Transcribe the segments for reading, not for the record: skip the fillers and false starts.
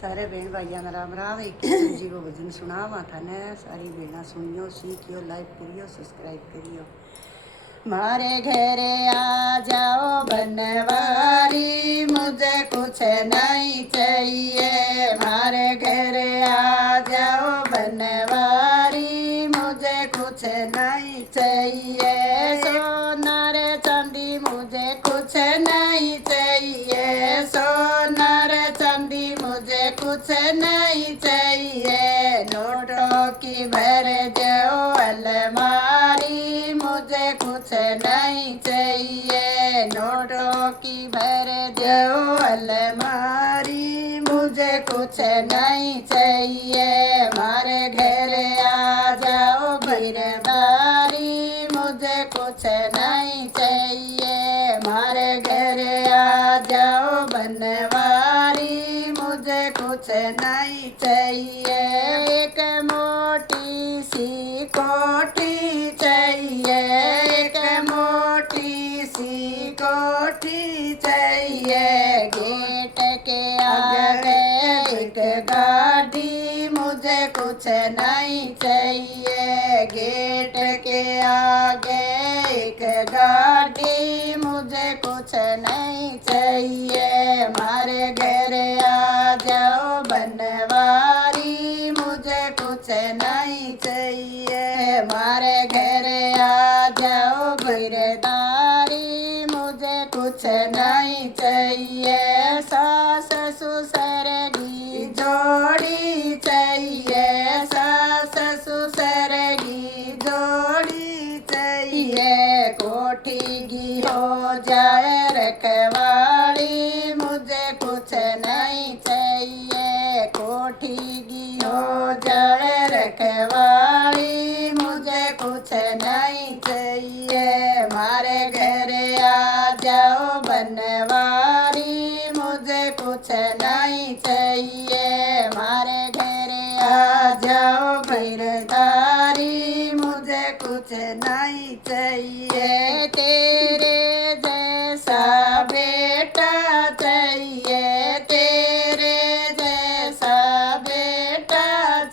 सारे भेण भाइयों का राम राम। एक कृष्ण जी को भजन सुनावा थाने सारी भेणा सुनियो, सीखियो, लाइक करियो, सब्सक्राइब करियो। मारे घरे आ जाओ बनवारी, मुझे कुछ नहीं चाहिए। मारे घरे आ जाओ बनवारी, मुझे कुछ नहीं चाहिए। सोना रे चांदी मुझे कुछ नहीं चाहिए। सोना रे चांदी मुझे कुछ नहीं चाहिए। नोटों की भर जाओ अलमारी, मुझे कुछ नहीं चाहिए। नोटों की भर जाओ अलमारी, मुझे कुछ नहीं चाहिए। मारे घर आ जाओ गिरबारी, मुझे कुछ नहीं चाहिए। मारे घर आ जाओ बनवारी, मुझे कुछ नहीं चाहिए। एक मोटी सी कोठी चाहिए। एक मोटी सी कोठी चाहिए। गेट के आगे एक गाड़ी, मुझे कुछ नहीं चाहिए। गेट के आगे एक गाड़ी, मुझे कुछ नहीं चाहिए। मारे घर आ जाओ बनवारी, मुझे कुछ नहीं चाहिए। मारे घर आ जाओ गिरदारी, मुझे कुछ नहीं चाहिए। सास ससुर की जोड़ी चाहिए। सास ससुर की जोड़ी चाहिए। कोठी की हो जाए रखवाली, मुझे कुछ नहीं चाहिए। कोठी की हो जाए रखवाली, मुझे कुछ नहीं चाहिए। मारे घर आ जाओ बनवारी, मुझे कुछ नहीं चाहिए। मारे घर आ जाओ गिरदारी, मुझे कुछ नहीं चाहिए। तेरे जैसा बेटा चाहिए। तेरे जैसा बेटा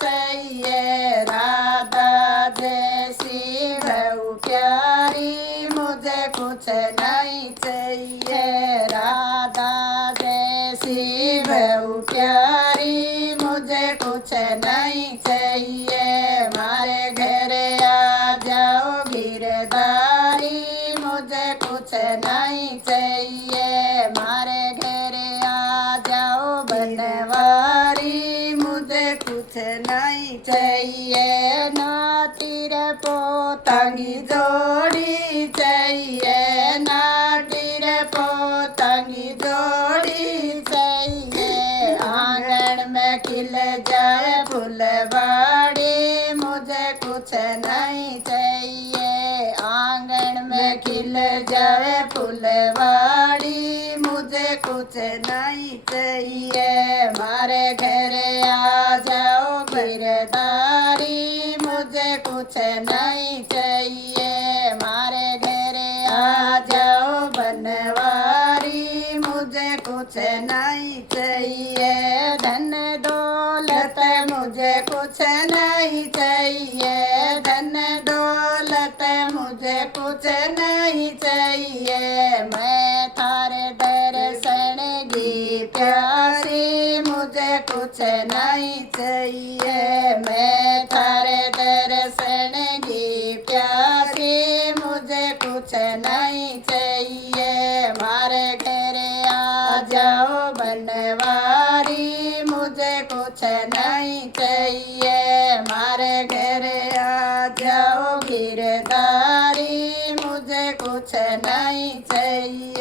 चाहिए। राधा जैसी बहू प्यारी, मुझे कुछ नहीं चाहिए। राधा जैसी बहू प्यारी, मुझे कुछ नहीं चाहिए। मारे घर आ जाओ गिरदारी, मुझे कुछ नहीं चाहिए। मारे घर आ जाओ बनवारी, मुझे कुछ नहीं चाहिए। नातिर पोतंगी जोड़ी चाहिए। नातिर पोतंगी जोड़ी चाहिए। आंगन में खिल जाए फुलवाड़ी, मुझे कुछ नहीं चाहिए। आंगन में खिल जाए फुलवाड़ी, मुझे कुछ नहीं चाहिए। मारे घर आ जाओ गिरदारी, मुझे कुछ नहीं चाहिए। मारे घर आ जाओ बनवारी, मुझे कुछ नहीं चाहिए। धन दौलत मुझे कुछ नहीं चाहिए। धन दौलत मुझे कुछ नहीं चाहिए। मैं थारे दर्शन की प्यासी, मुझे कुछ नहीं चाहिए। मैं थारे दर्शन की प्यासी, मुझे कुछ नहीं चाहिए। मारे घर आ जाओ बनवारी, मुझे कुछ नहीं चाहिए। मारे घर आ जाओ गिरदारी, मुझे कुछ नहीं चाहिए।